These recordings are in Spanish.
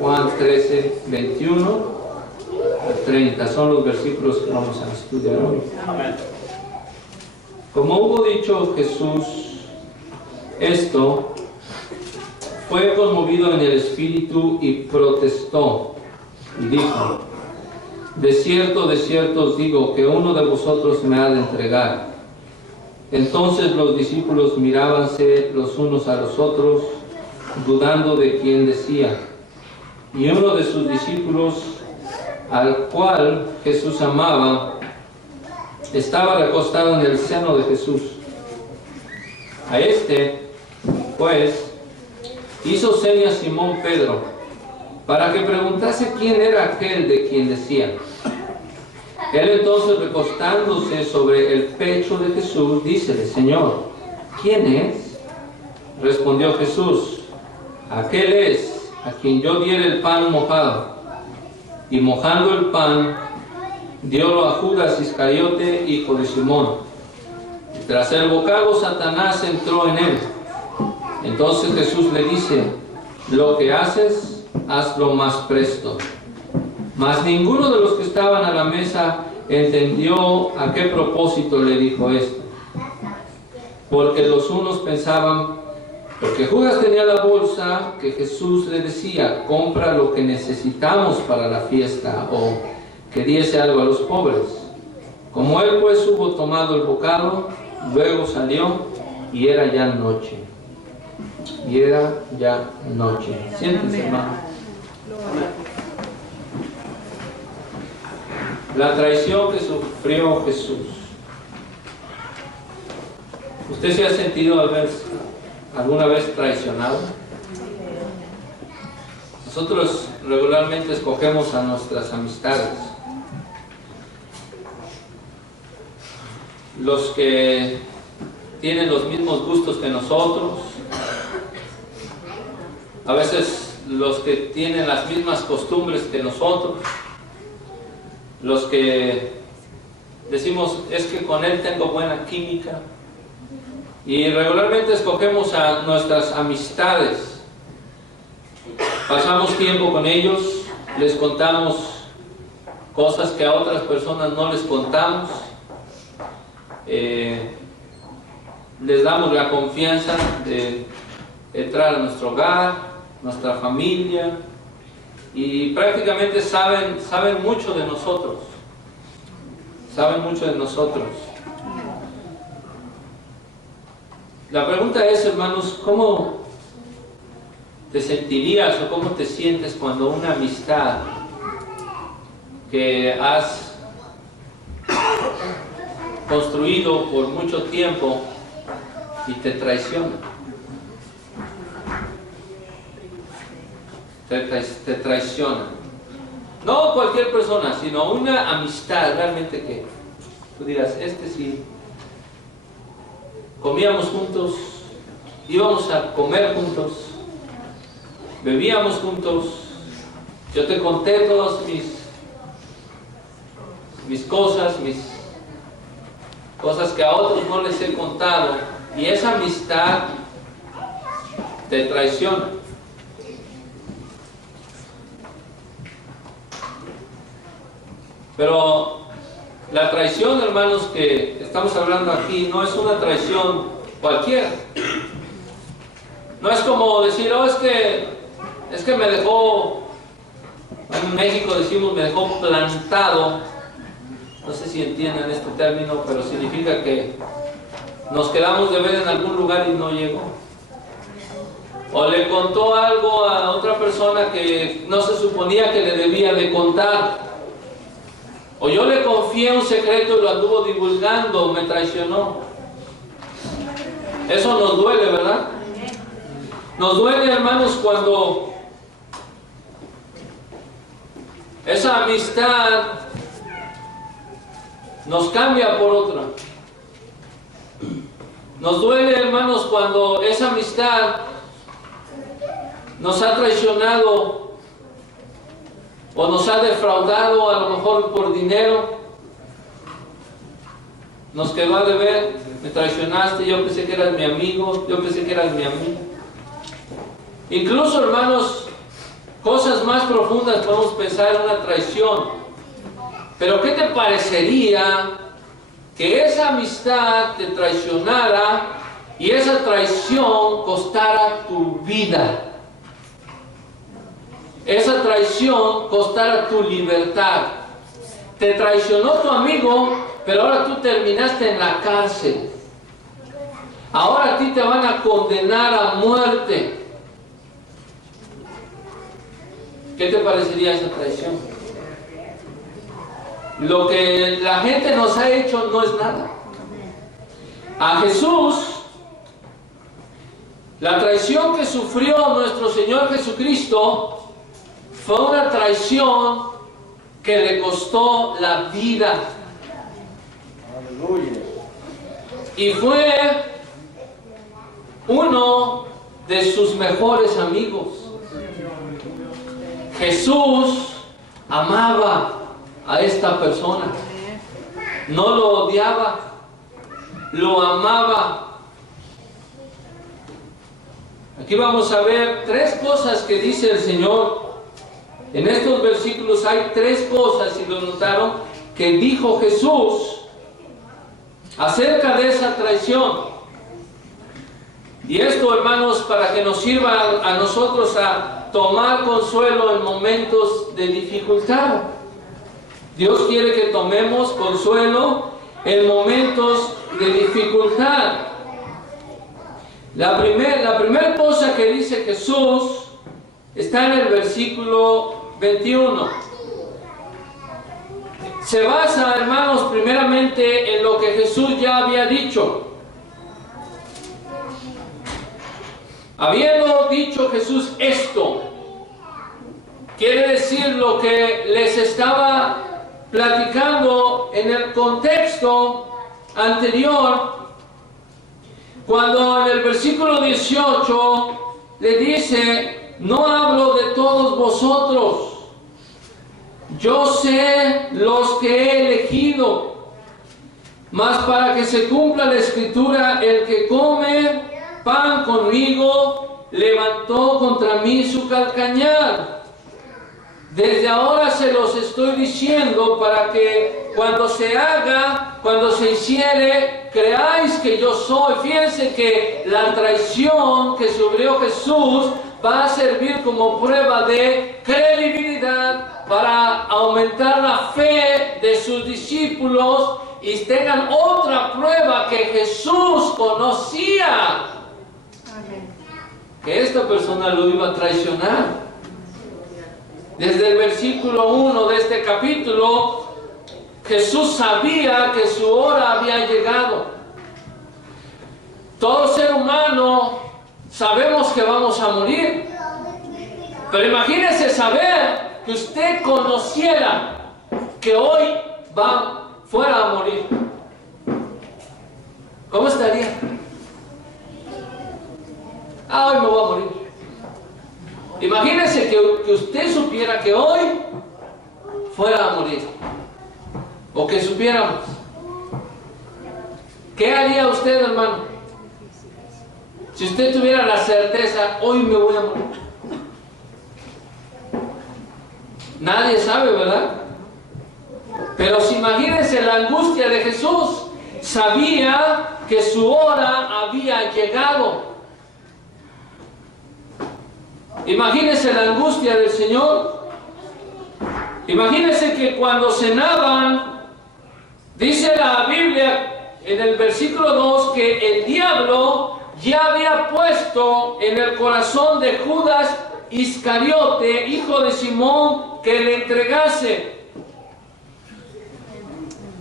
Juan 13, 21 a 30. Son los versículos que vamos a estudiar hoy. Amén. Como hubo dicho Jesús esto, fue conmovido en el espíritu y protestó y dijo: de cierto os digo que uno de vosotros me ha de entregar. Entonces los discípulos mirábanse los unos a los otros, dudando de quién decía. Y uno de sus discípulos, al cual Jesús amaba, estaba recostado en el seno de Jesús. A este, pues, hizo señas Simón Pedro, para que preguntase quién era aquel de quien decía. Él entonces, recostándose sobre el pecho de Jesús, dícele: Señor, ¿quién es? Respondió Jesús: aquel es a quien yo diere el pan mojado. Y mojando el pan, diólo a Judas Iscariote, hijo de Simón. Y tras el bocado, Satanás entró en él. Entonces Jesús le dice: lo que haces, hazlo más presto. Mas ninguno de los que estaban a la mesa entendió a qué propósito le dijo esto. Porque los unos pensaban, porque Judas tenía la bolsa, que Jesús le decía: compra lo que necesitamos para la fiesta, o que diese algo a los pobres. Como él pues hubo tomado el bocado, luego salió, y era ya noche. Siéntense, hermano. La traición que sufrió Jesús. ¿Usted se ha sentido alguna vez traicionado? Nosotros regularmente escogemos a nuestras amistades. Los que tienen los mismos gustos que nosotros, a veces los que tienen las mismas costumbres que nosotros, los que decimos: es que con él tengo buena química. Y regularmente escogemos a nuestras amistades, pasamos tiempo con ellos, les contamos cosas que a otras personas no les contamos, les damos la confianza de entrar a nuestro hogar, nuestra familia, y prácticamente saben mucho de nosotros. La pregunta es, hermanos, ¿cómo te sentirías o cómo te sientes cuando una amistad que has construido por mucho tiempo y te traiciona? Te traiciona. No cualquier persona, sino una amistad realmente que tú dirás: este sí. Comíamos juntos, íbamos a comer juntos, bebíamos juntos, yo te conté todas mis cosas que a otros no les he contado, y esa amistad te traiciona. Pero la traición, hermanos, que estamos hablando aquí, no es una traición cualquiera. No es como decir: oh, es que me dejó, en México decimos me dejó plantado. No sé si entienden este término, pero significa que nos quedamos de ver en algún lugar y no llegó. O le contó algo a otra persona que no se suponía que le debía de contar. O yo le confié un secreto y lo anduvo divulgando, me traicionó. Eso nos duele, ¿verdad? Nos duele, hermanos, cuando esa amistad nos cambia por otra. Nos duele, hermanos, cuando esa amistad nos ha traicionado o nos ha defraudado, a lo mejor por dinero. Nos quedó a deber, me traicionaste, yo pensé que eras mi amigo, yo pensé que eras mi amiga. Incluso, hermanos, cosas más profundas podemos pensar en una traición. Pero ¿qué te parecería que esa amistad te traicionara y esa traición costara tu vida? Esa traición costara tu libertad. Te traicionó tu amigo, pero ahora tú terminaste en la cárcel. Ahora a ti te van a condenar a muerte. ¿Qué te parecería esa traición? Lo que la gente nos ha hecho no es nada. A Jesús, la traición que sufrió nuestro Señor Jesucristo fue una traición que le costó la vida. Aleluya. Y fue uno de sus mejores amigos. Jesús amaba a esta persona. No lo odiaba, lo amaba. Aquí vamos a ver tres cosas que dice el Señor. En estos versículos hay tres cosas, si lo notaron, que dijo Jesús acerca de esa traición. Y esto, hermanos, para que nos sirva a nosotros a tomar consuelo en momentos de dificultad. Dios quiere que tomemos consuelo en momentos de dificultad. La primera cosa que dice Jesús está en el versículo 21. Se basa, hermanos, primeramente en lo que Jesús ya había dicho. Habiendo dicho Jesús esto, quiere decir lo que les estaba platicando en el contexto anterior, cuando en el versículo 18 le dice: no hablo de todos vosotros, yo sé los que he elegido, mas para que se cumpla la escritura, el que come pan conmigo levantó contra mí su calcañar. Desde ahora se los estoy diciendo para que cuando se haga, cuando se hiciere, creáis que yo soy. Fíjense que la traición que sufrió Jesús va a servir como prueba de credibilidad para aumentar la fe de sus discípulos y tengan otra prueba que Jesús conocía que esta persona lo iba a traicionar. Desde el versículo 1 de este capítulo, Jesús sabía que su hora había llegado. Todo ser humano sabemos que vamos a morir. Pero imagínese saber que usted conociera que hoy fuera a morir. ¿Cómo estaría? Hoy me voy a morir. Imagínese que usted supiera que hoy fuera a morir. O que supiéramos. ¿Qué haría usted, hermano? Si usted tuviera la certeza, hoy me voy a morir. Nadie sabe, ¿verdad? Pero si imagínense la angustia de Jesús. Sabía que su hora había llegado. Imagínense la angustia del Señor. Imagínense que cuando cenaban, dice la Biblia en el versículo 2 que el diablo ya había puesto en el corazón de Judas Iscariote, hijo de Simón, que le entregase.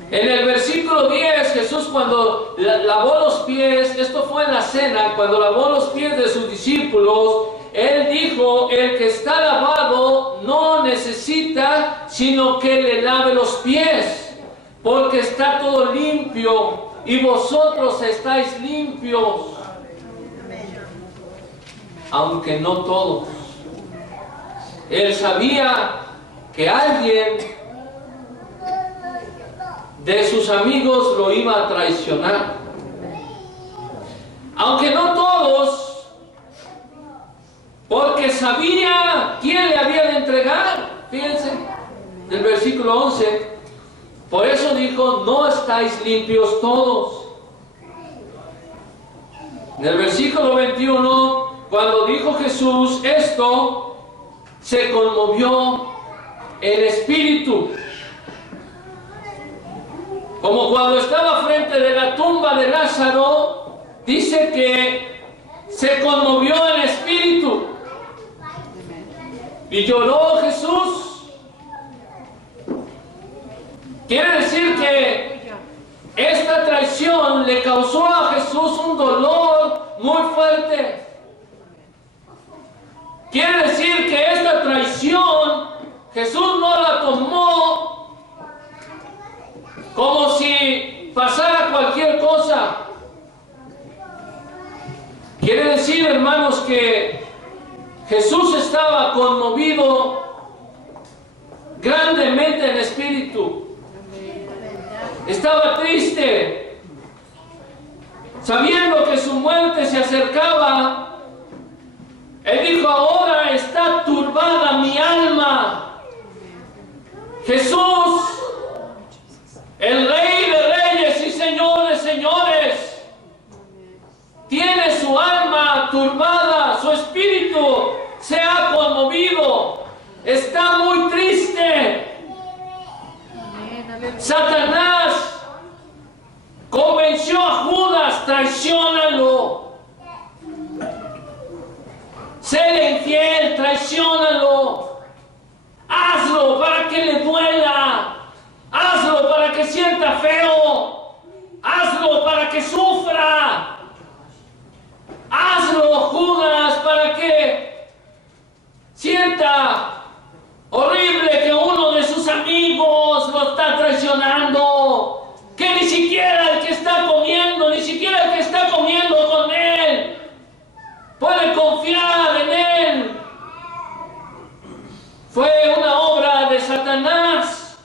En el versículo 10, Jesús cuando lavó los pies, esto fue en la cena, cuando lavó los pies de sus discípulos, Él dijo: el que está lavado no necesita sino que le lave los pies, porque está todo limpio y vosotros estáis limpios, aunque no todos. Él sabía que alguien de sus amigos lo iba a traicionar, aunque no todos, porque sabía quién le había de entregar. versículo 11, por eso dijo, no estáis limpios todos. En el versículo 21, cuando dijo Jesús esto, se conmovió el espíritu. Como cuando estaba frente de la tumba de Lázaro, dice que se conmovió el espíritu. Y lloró Jesús. Quiere decir que esta traición le causó a Jesús un dolor muy fuerte. Quiere decir que esta traición Jesús no la tomó como si pasara cualquier cosa. Quiere decir, hermanos, que Jesús estaba conmovido grandemente en espíritu. Estaba triste, sabiendo que su muerte se acercaba. Él dijo, ahora está turbada mi alma. Jesús, el Rey de Reyes y Señor de Señores, tiene su alma turbada, su espíritu se ha conmovido, está muy triste. Satanás convenció a Judas, traiciónalo. Séle infiel, traiciónalo. Hazlo para que le duela. Hazlo para que sienta feo. Hazlo para que sufra. Hazlo, Judas, para que sienta horrible que uno de sus amigos lo está traicionando. Que ni siquiera el que está comiendo, ni siquiera el que está comiendo con él puede confiar en él. Fue una obra de Satanás.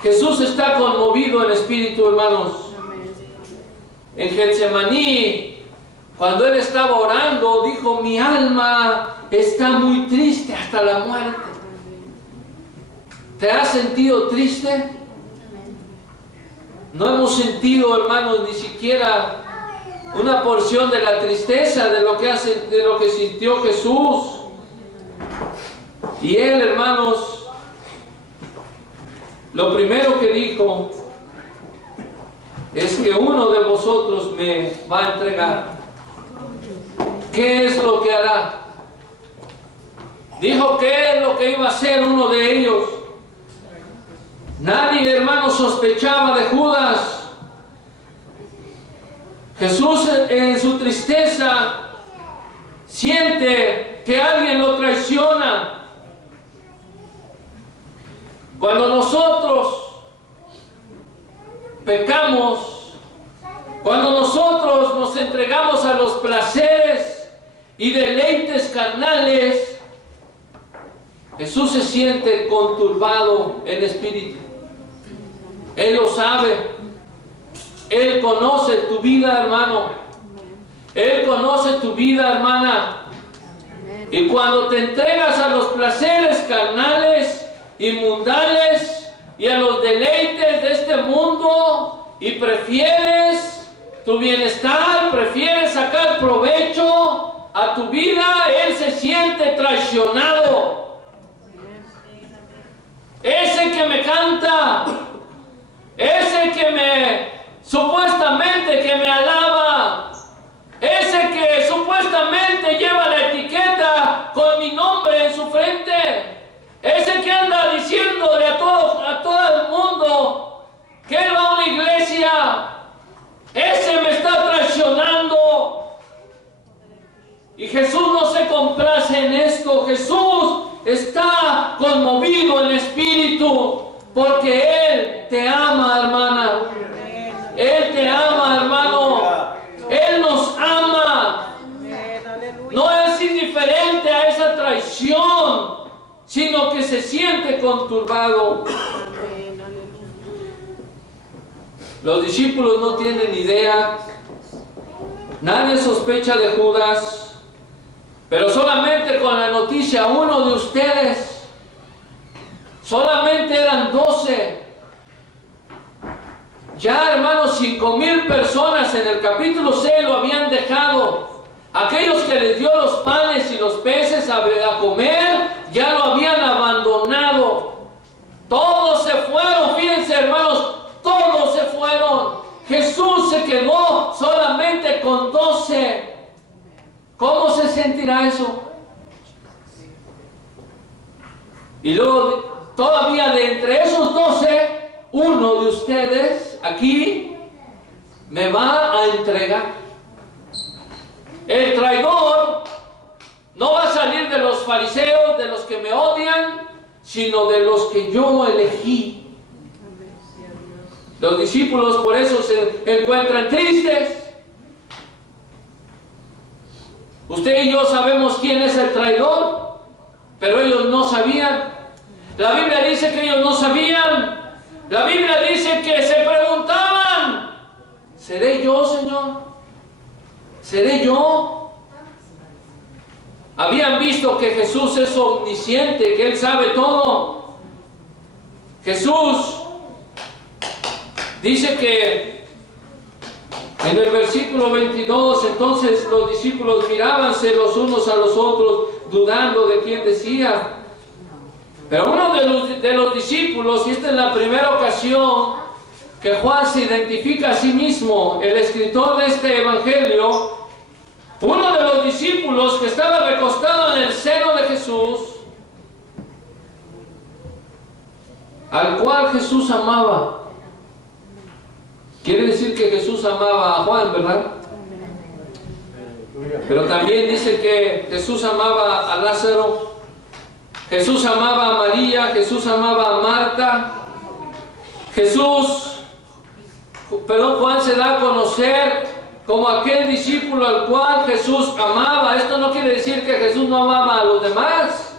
Jesús está conmovido en espíritu, hermanos. En Getsemaní, cuando él estaba orando, dijo, mi alma está muy triste hasta la muerte. ¿Te has sentido triste? No hemos sentido, hermanos, ni siquiera una porción de la tristeza de lo que sintió Jesús. Y él, hermanos, lo primero que dijo es que uno de vosotros me va a entregar. ¿Qué es lo que hará? Dijo qué es lo que iba a hacer uno de ellos. Nadie, hermano, sospechaba de Judas. Jesús, en su tristeza, siente que alguien lo traiciona. Cuando nosotros pecamos, cuando nosotros nos entregamos a los placeres y deleites carnales, Jesús se siente conturbado en espíritu. Él lo sabe. Él conoce tu vida, hermano. Él conoce tu vida, hermana. Y cuando te entregas a los placeres carnales y mundanes y a los deleites de este mundo y prefieres tu bienestar, prefieres sacar provecho a tu vida, Él se siente traicionado. Ese que me canta, ese que supuestamente me alaba, ese que supuestamente lleva la etiqueta con mi nombre en su frente, ese que anda diciéndole a todo el mundo que él va a una iglesia, ese me está traicionando. Y Jesús no se complace en esto. Jesús está conmovido en espíritu porque Él te ama, hermana. Él te ama, hermano. Él nos ama. No es indiferente a esa traición, sino que se siente conturbado. Los discípulos no tienen idea. Nadie sospecha de Judas. Pero solamente con la noticia, uno de ustedes Solamente eran 12. Ya, hermanos, 5,000 personas en el capítulo 6 lo habían dejado. Aquellos que les dio los panes y los peces a comer, ya lo habían abandonado. Todos se fueron, fíjense, hermanos, todos se fueron. Jesús se quedó solamente con 12. ¿Cómo se sentirá eso? Y luego, todavía de entre esos 12, uno de ustedes aquí me va a entregar. El traidor no va a salir de los fariseos, de los que me odian, sino de los que yo elegí. Los discípulos por eso se encuentran tristes. Usted y yo sabemos quién es el traidor, pero ellos no sabían. La Biblia dice que ellos no sabían. La Biblia dice que se preguntaban: ¿seré yo, Señor? ¿Seré yo? Habían visto que Jesús es omnisciente, que Él sabe todo. Jesús dice que en el versículo 22, entonces los discípulos mirábanse los unos a los otros, dudando de quién decía. Pero uno de los discípulos, y esta es la primera ocasión que Juan se identifica a sí mismo, el escritor de este evangelio, uno de los discípulos que estaba recostado en el seno de Jesús, al cual Jesús amaba. Quiere decir que Jesús amaba a Juan, ¿verdad? Pero también dice que Jesús amaba a Lázaro, Jesús amaba a María, Jesús amaba a Marta. Juan se da a conocer como aquel discípulo al cual Jesús amaba. Esto no quiere decir que Jesús no amaba a los demás.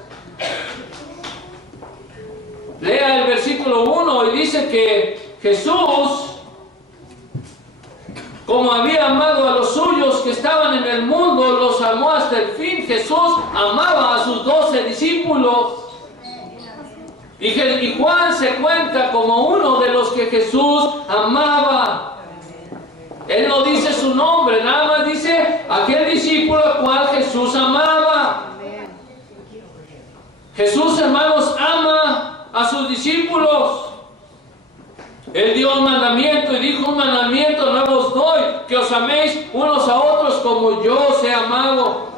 Lea el versículo 1 y dice que Jesús, como había amado a los suyos que estaban en el mundo, los amó hasta el fin. Jesús amaba a sus 12 discípulos. Y Juan se cuenta como uno de los que Jesús amaba. Él no dice su nombre, nada más dice aquel discípulo al cual Jesús amaba. Jesús, hermanos, ama a sus discípulos. Él dio un mandamiento y dijo: un mandamiento nuevo os doy, que os améis unos a otros como yo os he amado.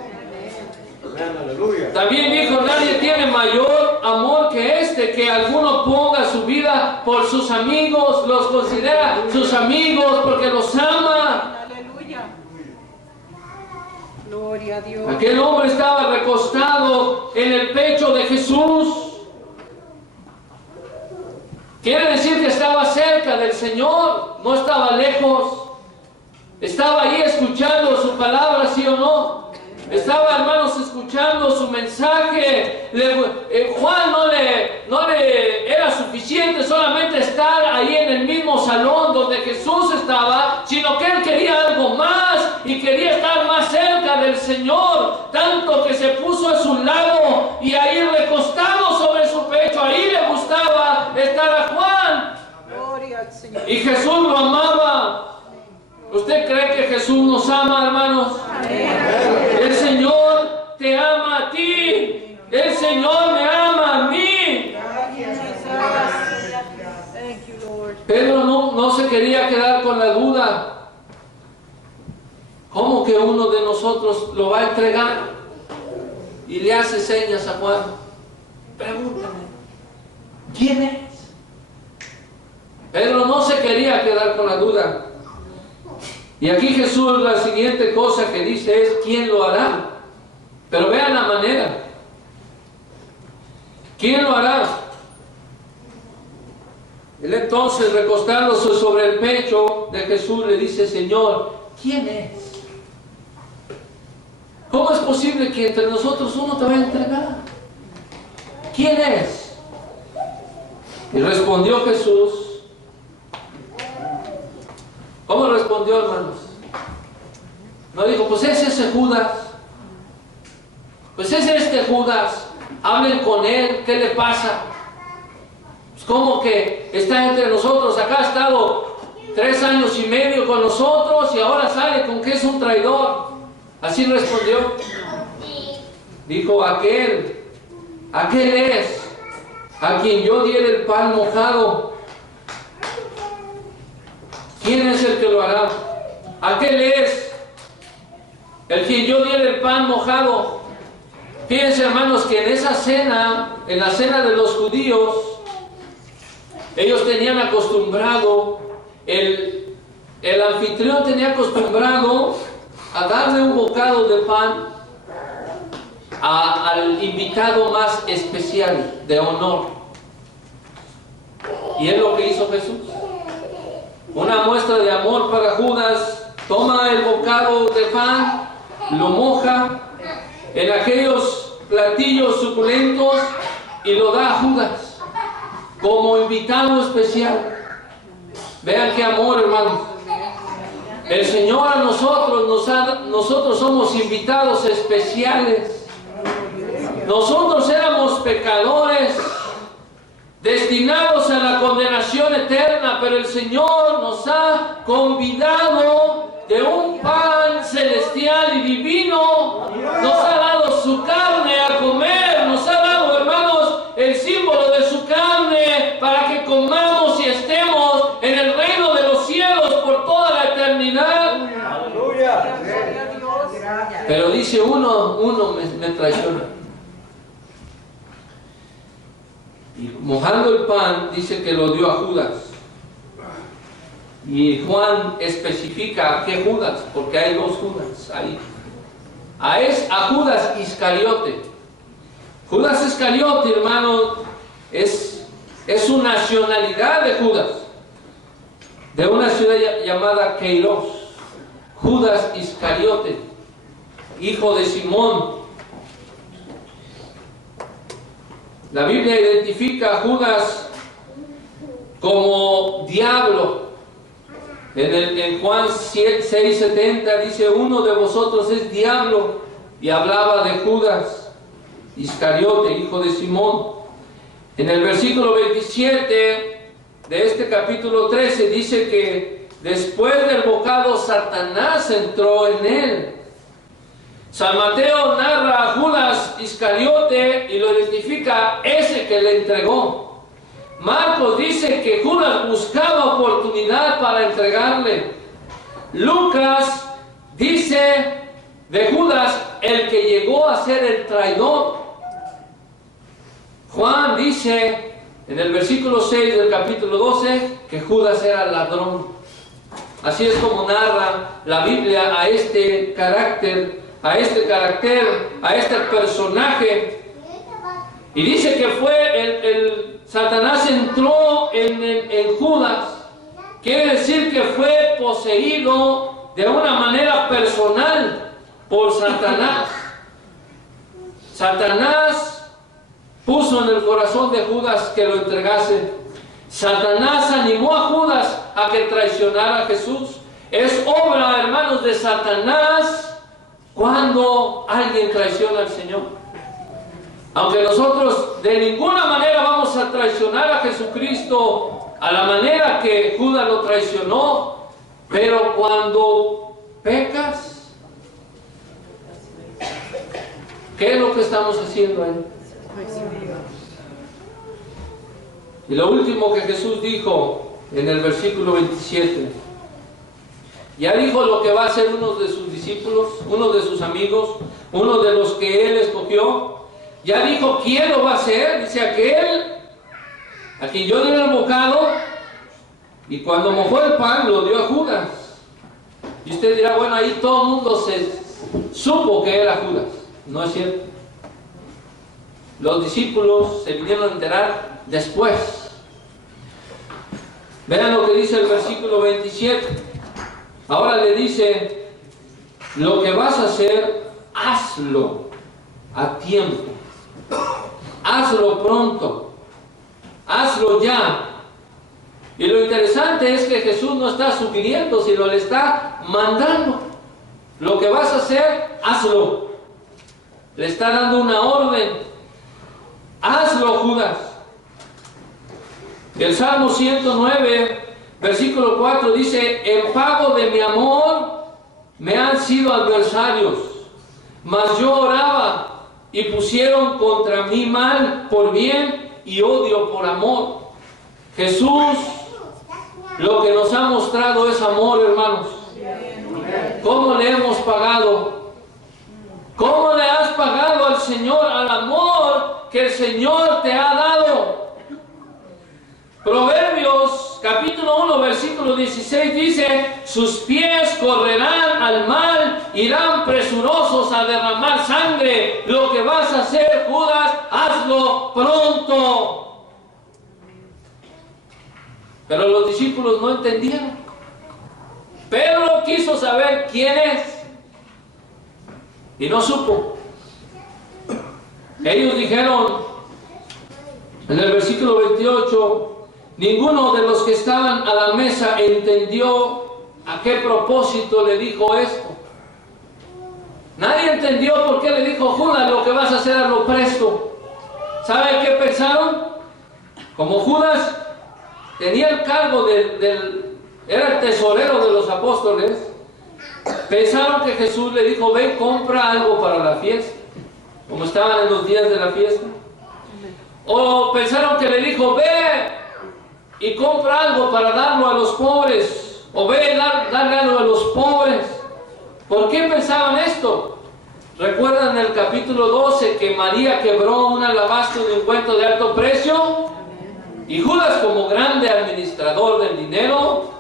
También dijo: nadie tiene mayor amor que este, que alguno ponga su vida por sus amigos, los considera sus amigos porque los ama. Aleluya. Gloria a Dios. Aquel hombre estaba recostado en el pecho de Jesús. Quiere decir que estaba cerca del Señor, no estaba lejos. Estaba ahí escuchando su palabra, ¿sí o no? Estaba, hermanos, escuchando su mensaje. Juan no le era suficiente solamente estar ahí en el mismo salón donde Jesús estaba, sino que él quería algo más y quería estar más cerca del Señor, tanto que se puso a su lado y ahí recostado sobre su pecho. Ahí le gustaba estar a Juan. Gloria al Señor. Y Jesús lo amaba. ¿Usted cree que Jesús nos ama, hermanos? Amén. El Señor te ama a ti. El Señor me ama a mí. Thank you, Lord. Pedro no se quería quedar con la duda. ¿Cómo que uno de nosotros lo va a entregar? Y le hace señas a Juan. Pregúntame, ¿quién es? Pedro no se quería quedar con la duda. Y aquí Jesús, la siguiente cosa que dice es: ¿quién lo hará? Pero vean la manera. ¿Quién lo hará? Él entonces, recostándose sobre el pecho de Jesús, le dice: Señor, ¿quién es? ¿Cómo es posible que entre nosotros uno te vaya a entregar? ¿Quién es? Y respondió Jesús. ¿Cómo respondió, hermanos? No dijo: pues es ese Judas. Pues es este Judas. Hablen con él. ¿Qué le pasa? ¿cómo que está entre nosotros? Acá ha estado 3 años y medio con nosotros y ahora sale con que es un traidor. Así respondió. Dijo, aquel es a quien yo diera el pan mojado. ¿Quién es el que lo hará? Aquel es el quien yo diera el pan mojado. Fíjense, hermanos, que en esa cena, en la cena de los judíos, ellos tenían acostumbrado, el anfitrión tenía acostumbrado a darle un bocado de pan al invitado más especial, de honor. Y es lo que hizo Jesús. Una muestra de amor para Judas, toma el bocado de pan, lo moja en aquellos platillos suculentos y lo da a Judas como invitado especial. Vean qué amor, hermanos. El Señor a nosotros somos invitados especiales. Nosotros éramos pecadores, destinados a la condenación eterna, pero el Señor nos ha convidado de un pan celestial y divino. Nos ha dado su carne a comer, nos ha dado, hermanos, el símbolo de su carne para que comamos y estemos en el reino de los cielos por toda la eternidad. Aleluya. Pero dice uno me traiciona. Y mojando el pan, dice que lo dio a Judas. Y Juan especifica qué Judas, porque hay 2 Judas ahí. A Judas Iscariote. Judas Iscariote, hermano, es su nacionalidad de Judas, de una ciudad llamada Keiros. Judas Iscariote, hijo de Simón. La Biblia identifica a Judas como diablo. En Juan 6:70 dice, uno de vosotros es diablo, y hablaba de Judas Iscariote, hijo de Simón. En el versículo 27 de este capítulo 13 dice que después del bocado Satanás entró en él. San Mateo narra a Judas Iscariote y lo identifica ese que le entregó. Marcos dice que Judas buscaba oportunidad para entregarle. Lucas dice de Judas el que llegó a ser el traidor. Juan dice en el versículo 6 del capítulo 12 que Judas era ladrón. Así es como narra la Biblia a este carácter, a este personaje. Y dice que fue Satanás entró en Judas. Quiere decir que fue poseído de una manera personal por Satanás. Satanás puso en el corazón de Judas que lo entregase. Satanás animó a Judas a que traicionara a Jesús. Es obra, hermanos, de Satanás cuando alguien traiciona al Señor. Aunque nosotros de ninguna manera vamos a traicionar a Jesucristo a la manera que Judas lo traicionó, pero cuando pecas, ¿qué es lo que estamos haciendo ahí? Y lo último que Jesús dijo en el versículo 27, ya dijo lo que va a hacer uno de sus discípulos, uno de sus amigos, uno de los que Él escogió. Ya dijo quién lo va a hacer. Dice aquel a quien yo di el bocado, y cuando mojó el pan lo dio a Judas. Y usted dirá, bueno, ahí todo el mundo se supo que era Judas. No es cierto. Los discípulos se vinieron a enterar después. Vean lo que dice el versículo 27. Ahora le dice, lo que vas a hacer, hazlo a tiempo. Hazlo pronto. Hazlo ya. Y lo interesante es que Jesús no está sugiriendo, sino le está mandando. Lo que vas a hacer, hazlo. Le está dando una orden. Hazlo, Judas. El Salmo 109, versículo 4 dice: en pago de mi amor me han sido adversarios, mas yo oraba y pusieron contra mí mal por bien y odio por amor. Jesús lo que nos ha mostrado es amor, hermanos. ¿Cómo le hemos pagado? ¿Cómo le has pagado al Señor, al amor que el Señor te ha dado? Proverbios capítulo 1 versículo 16 dice: sus pies correrán al mal, irán presurosos a derramar sangre. Lo que vas a hacer, Judas, hazlo pronto. Pero los discípulos no entendieron. Pedro quiso saber quién es y no supo. Ellos dijeron en el versículo 28: ninguno de los que estaban a la mesa entendió a qué propósito le dijo esto. Nadie entendió por qué le dijo: Judas, lo que vas a hacer, hazlo presto. ¿Saben qué pensaron? Como Judas tenía el cargo era el tesorero de los apóstoles, pensaron que Jesús le dijo: ven, compra algo para la fiesta, como estaban en los días de la fiesta. O pensaron que le dijo: ve y compra algo para darlo a los pobres, o ve, darle algo a los pobres. ¿Por qué pensaban esto? ¿Recuerdan el capítulo 12 que María quebró un alabastro de ungüento de alto precio? Y Judas, como grande administrador del dinero,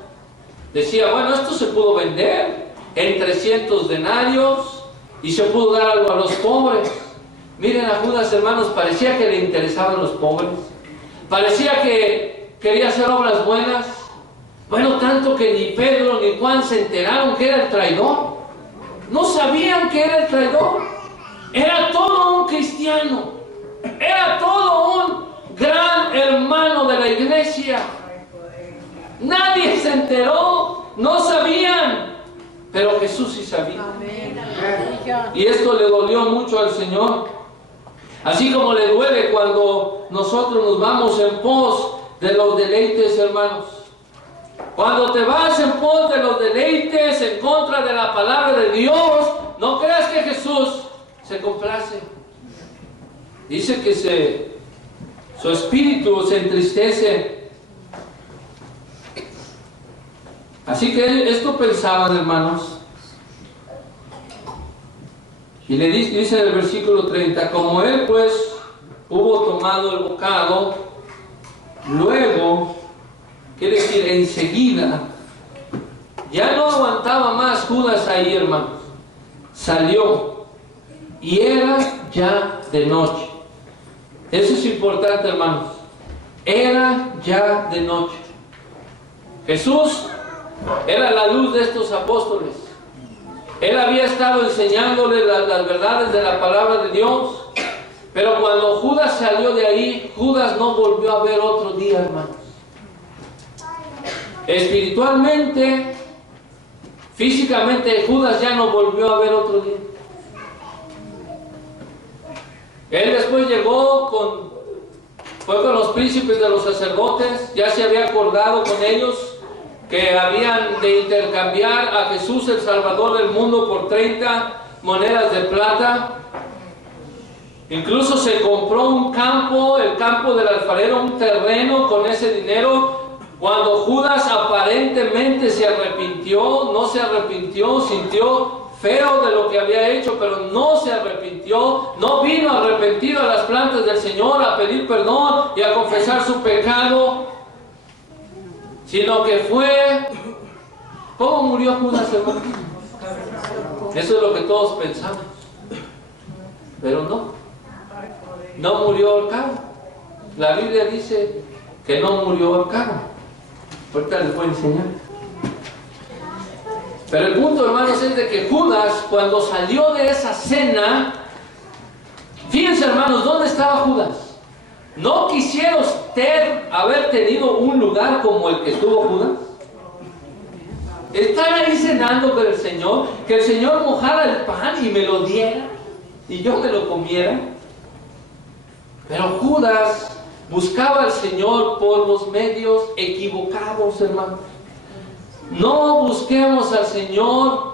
decía: bueno, esto se pudo vender en 300 denarios y se pudo dar algo a los pobres. Miren a Judas, hermanos, parecía que le interesaban los pobres, parecía que quería hacer obras buenas. Bueno, tanto que ni Pedro ni Juan se enteraron que era el traidor. No sabían que era el traidor. Era todo un cristiano, era todo un gran hermano de la iglesia. Nadie se enteró, no sabían, pero Jesús sí sabía. Y esto le dolió mucho al Señor, así como le duele cuando nosotros nos vamos en pos de los deleites, hermanos. Cuando te vas en pos de los deleites en contra de la palabra de Dios, no creas que Jesús se complace. Dice que su espíritu se entristece. Así que esto pensaban, hermanos. Y le dice en el versículo 30: como él pues hubo tomado el bocado, luego, quiere decir enseguida, ya no aguantaba más Judas ahí, hermanos. Salió y era ya de noche. Eso es importante, hermanos. Era ya de noche. Jesús era la luz de estos apóstoles. Él había estado enseñándoles las verdades de la palabra de Dios. Pero cuando Judas salió de ahí, Judas no volvió a ver otro día, hermanos. Espiritualmente, físicamente, Judas ya no volvió a ver otro día. Él después fue con los príncipes de los sacerdotes, ya se había acordado con ellos que habían de intercambiar a Jesús, el Salvador del mundo, por 30 monedas de plata. Incluso se compró un campo, el campo del alfarero, un terreno con ese dinero. Cuando Judas aparentemente se arrepintió, no se arrepintió, sintió feo de lo que había hecho, pero no se arrepintió, no vino arrepentido a las plantas del Señor a pedir perdón y a confesar su pecado, sino que fue... ¿Cómo murió Judas, hermano? Eso es lo que todos pensamos, pero no murió ahorcado. La Biblia dice que no murió ahorcado. Ahorita les voy a enseñar. Pero el punto, hermanos, es de que Judas, cuando salió de esa cena, fíjense, hermanos, ¿dónde estaba Judas? ¿No quisiera usted haber tenido un lugar como el que tuvo Judas? Estar ahí cenando con el Señor, que el Señor mojara el pan y me lo diera, y yo me lo comiera. Pero Judas buscaba al Señor por los medios equivocados, hermanos. No busquemos al Señor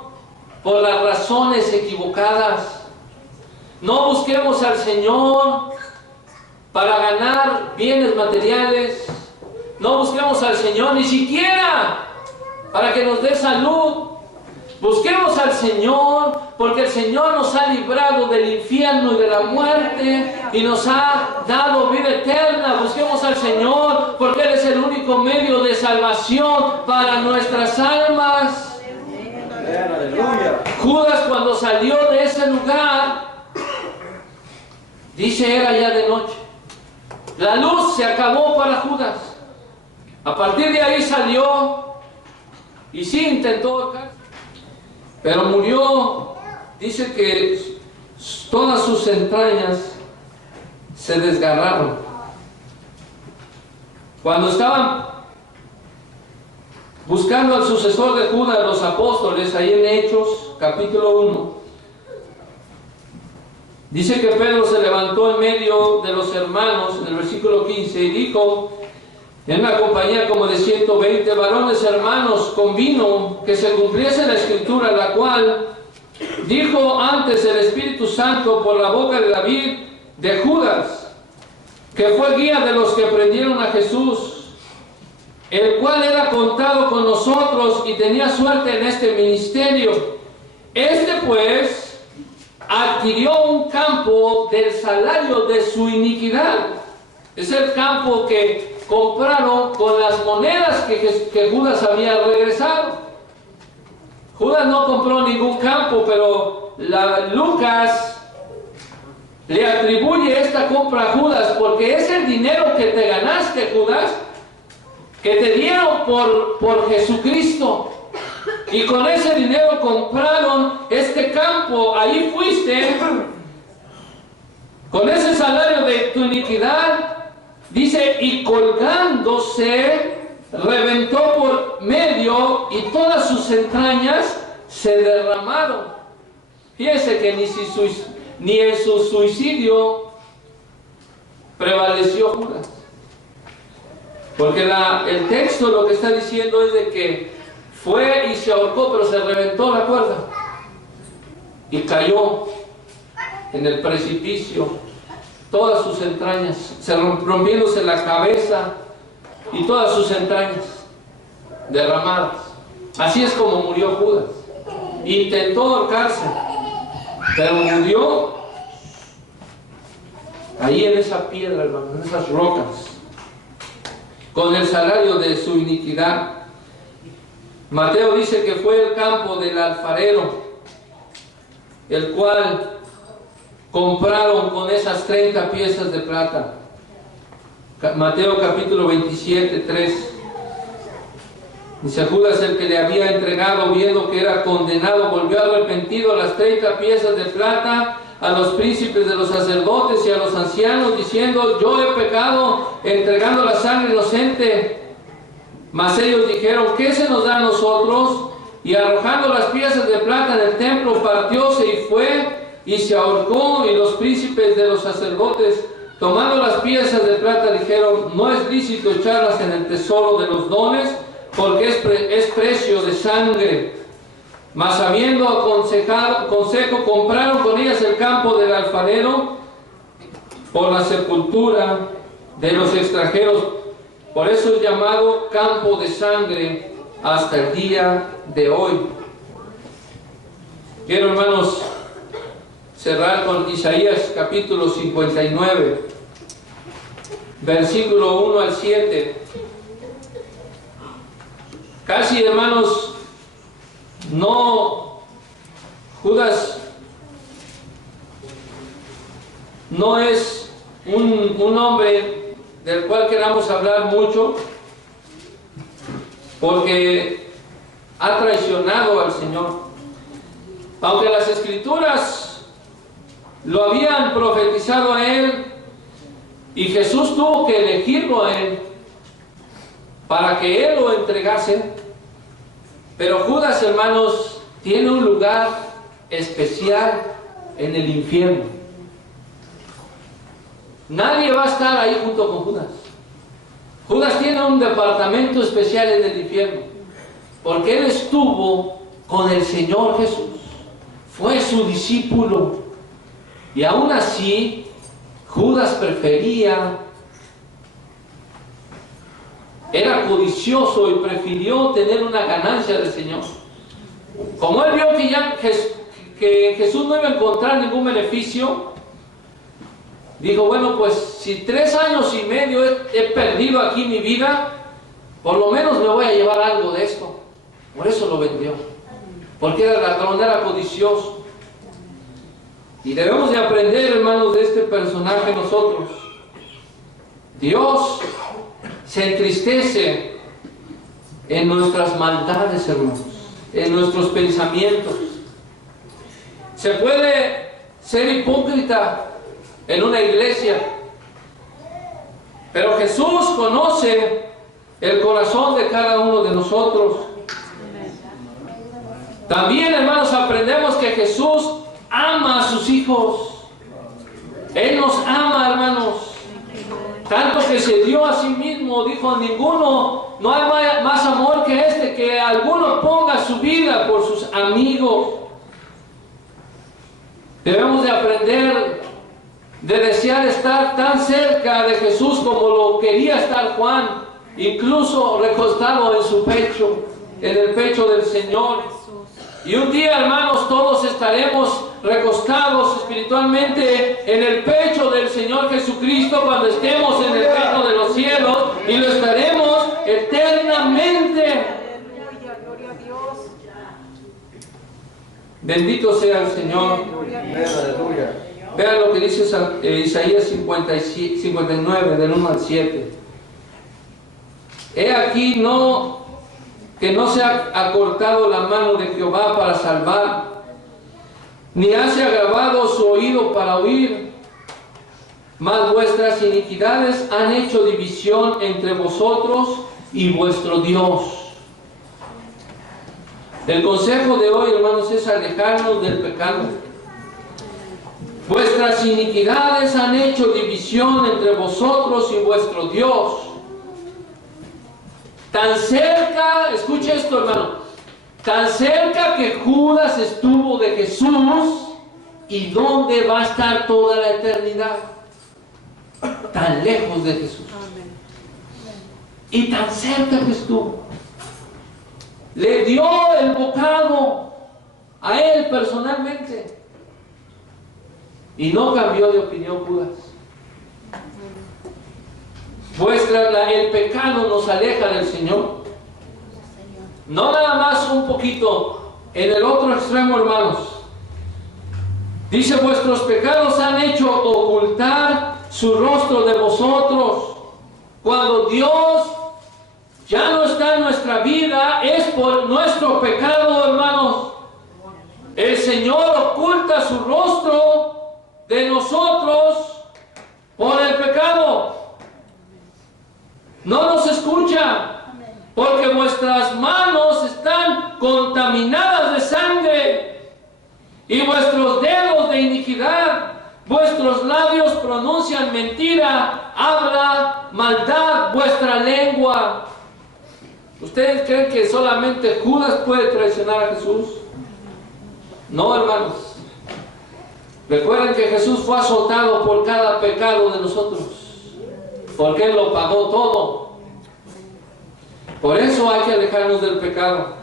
por las razones equivocadas. No busquemos al Señor para ganar bienes materiales. No busquemos al Señor ni siquiera para que nos dé salud. Busquemos al Señor porque el Señor nos ha librado del infierno y de la muerte y nos ha dado vida eterna. Busquemos al Señor porque Él es el único medio de salvación para nuestras almas. Aleluya. Judas, cuando salió de ese lugar, dice, era ya de noche. La luz se acabó para Judas. A partir de ahí salió y sí intentó ahorcarse, pero murió. Dice que todas sus entrañas se desgarraron. Cuando estaban buscando al sucesor de Judas, los apóstoles, ahí en Hechos, capítulo 1, dice que Pedro se levantó en medio de los hermanos, en el versículo 15, y dijo, en una compañía como de 120 varones hermanos, convino que se cumpliese la escritura, la cual dijo antes el Espíritu Santo por la boca de David, de Judas, que fue guía de los que prendieron a Jesús, el cual era contado con nosotros y tenía suerte en este ministerio. Este pues adquirió un campo del salario de su iniquidad. Es el campo que compraron con las monedas que Judas había regresado. Judas no compró ningún campo, pero Lucas le atribuye esta compra a Judas porque es el dinero que te ganaste, Judas, que te dieron por Jesucristo. Y con ese dinero compraron este campo. Ahí fuiste con ese salario de tu iniquidad. Dice, y colgándose, reventó por medio y todas sus entrañas se derramaron. Fíjese que ni en su suicidio prevaleció Judas. Porque el texto lo que está diciendo es de que fue y se ahorcó, pero se reventó la cuerda y cayó en el precipicio. Todas sus entrañas, rompiéndose la cabeza y todas sus entrañas derramadas. Así es como murió Judas. Intentó ahorcarse, pero murió ahí en esa piedra, hermano, en esas rocas, con el salario de su iniquidad. Mateo dice que fue el campo del alfarero, el cual compraron con esas 30 piezas de plata. Mateo capítulo 27, 3. Dice, Judas, el que le había entregado, viendo que era condenado, volvió arrepentido las 30 piezas de plata a los príncipes de los sacerdotes y a los ancianos, diciendo, yo he pecado entregando la sangre inocente. Mas ellos dijeron, ¿qué se nos da a nosotros? Y arrojando las piezas de plata en el templo, partióse y fue y se ahorcó. Y los príncipes de los sacerdotes, tomando las piezas de plata, dijeron, no es lícito echarlas en el tesoro de los dones, porque es precio de sangre. Mas habiendo consejo, compraron con ellas el campo del alfarero por la sepultura de los extranjeros. Por eso es llamado campo de sangre hasta el día de hoy. Quiero, hermanos, cerrar con Isaías capítulo 59, versículo 1 al 7. Casi, hermanos, Judas no es un hombre del cual queramos hablar mucho, porque ha traicionado al Señor. Aunque las Escrituras lo habían profetizado a él, y Jesús tuvo que elegirlo a él para que él lo entregase, pero Judas, hermanos, tiene un lugar especial en el infierno. Nadie va a estar ahí junto con Judas. Judas tiene un departamento especial en el infierno, porque él estuvo con el Señor Jesús, fue su discípulo, y aún así Judas prefería, era codicioso y prefirió tener una ganancia del Señor. Como él vio que Jesús no iba a encontrar ningún beneficio, dijo, bueno, pues si 3 años y medio he perdido aquí mi vida, por lo menos me voy a llevar algo de esto. Por eso lo vendió, porque era ladrón, era codicioso. Y debemos de aprender, hermanos, de este personaje nosotros. Dios se entristece en nuestras maldades, hermanos, en nuestros pensamientos. Se puede ser hipócrita en una iglesia, pero Jesús conoce el corazón de cada uno de nosotros. También, hermanos, aprendemos que Jesús ama a sus hijos. Él nos ama, hermanos, tanto que se dio a sí mismo. Dijo, no hay más amor que este, que alguno ponga su vida por sus amigos. Debemos de aprender de desear estar tan cerca de Jesús como lo quería estar Juan, incluso recostado en su pecho, en el pecho del Señor. Y un día, hermanos, todos estaremos recostados espiritualmente en el pecho del Señor Jesucristo cuando estemos en el reino de los cielos, y lo estaremos eternamente. Aleluya, gloria a Dios. Bendito sea el Señor. Aleluya. Vean lo que dice Isaías 59, del 1 al 7. He aquí que no se ha acortado la mano de Jehová para salvar, ni hace agravado su oído para oír, mas vuestras iniquidades han hecho división entre vosotros y vuestro Dios. El consejo de hoy, hermanos, es alejarnos del pecado. Vuestras iniquidades han hecho división entre vosotros y vuestro Dios. Tan cerca, escuche esto, hermano, tan cerca que Judas estuvo de Jesús, ¿y dónde va a estar toda la eternidad? Tan lejos de Jesús. Y tan cerca que estuvo. Le dio el bocado a él personalmente. Y no cambió de opinión Judas. El pecado nos aleja del Señor. No nada más un poquito. En el otro extremo, hermanos, dice, vuestros pecados han hecho ocultar su rostro de vosotros. Cuando Dios ya no está en nuestra vida, es por nuestro pecado, hermanos. El Señor oculta su rostro de nosotros por el pecado. No nos escucha, porque vuestras manos están contaminadas de sangre, y vuestros dedos de iniquidad, vuestros labios pronuncian mentira, habla maldad vuestra lengua. ¿Ustedes creen que solamente Judas puede traicionar a Jesús? No, hermanos. Recuerden que Jesús fue azotado por cada pecado de nosotros, porque Él lo pagó todo. Por eso hay que alejarnos del pecado.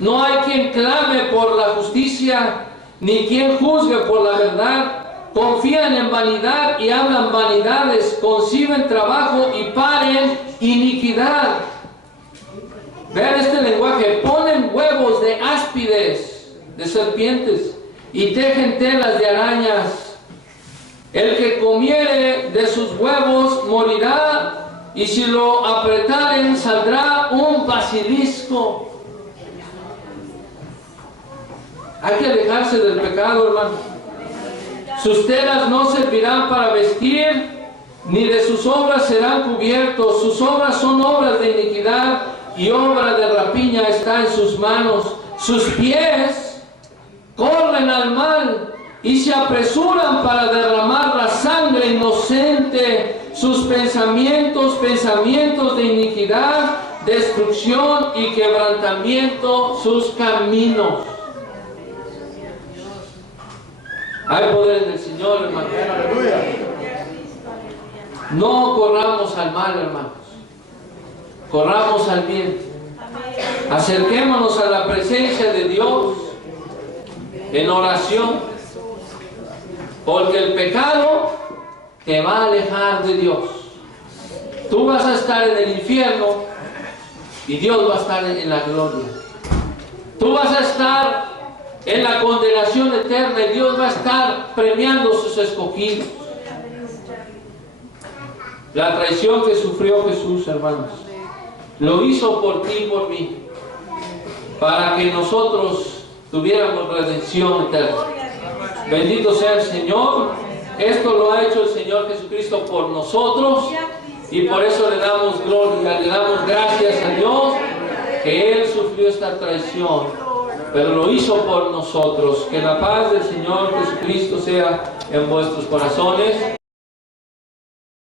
No hay quien clame por la justicia, ni quien juzgue por la verdad. Confían en vanidad y hablan vanidades, conciben trabajo y paren iniquidad. Vean este lenguaje: ponen huevos de áspides, de serpientes, y tejen telas de arañas. El que comiere de sus huevos morirá, y si lo apretaren saldrá un basilisco. Hay que alejarse del pecado, hermano. Sus telas no servirán para vestir, ni de sus obras serán cubiertos. Sus obras son obras de iniquidad, y obra de rapiña está en sus manos. Sus pies corren al mal, y se apresuran para derramar la sangre inocente. sus pensamientos de iniquidad, destrucción y quebrantamiento sus caminos. Hay poder en el Señor, hermanos. Aleluya. No corramos al mal, hermanos. Corramos al bien. Acerquémonos a la presencia de Dios en oración, porque el pecado te va a alejar de Dios. Tú vas a estar en el infierno y Dios va a estar en la gloria. Tú vas a estar en la condenación eterna y Dios va a estar premiando sus escogidos. La traición que sufrió Jesús, hermanos, lo hizo por ti y por mí, para que nosotros tuviéramos redención eterna. Bendito sea el Señor. Esto lo ha hecho el Señor Jesucristo por nosotros y por eso le damos gloria, le damos gracias a Dios que Él sufrió esta traición, pero lo hizo por nosotros. Que la paz del Señor Jesucristo sea en vuestros corazones.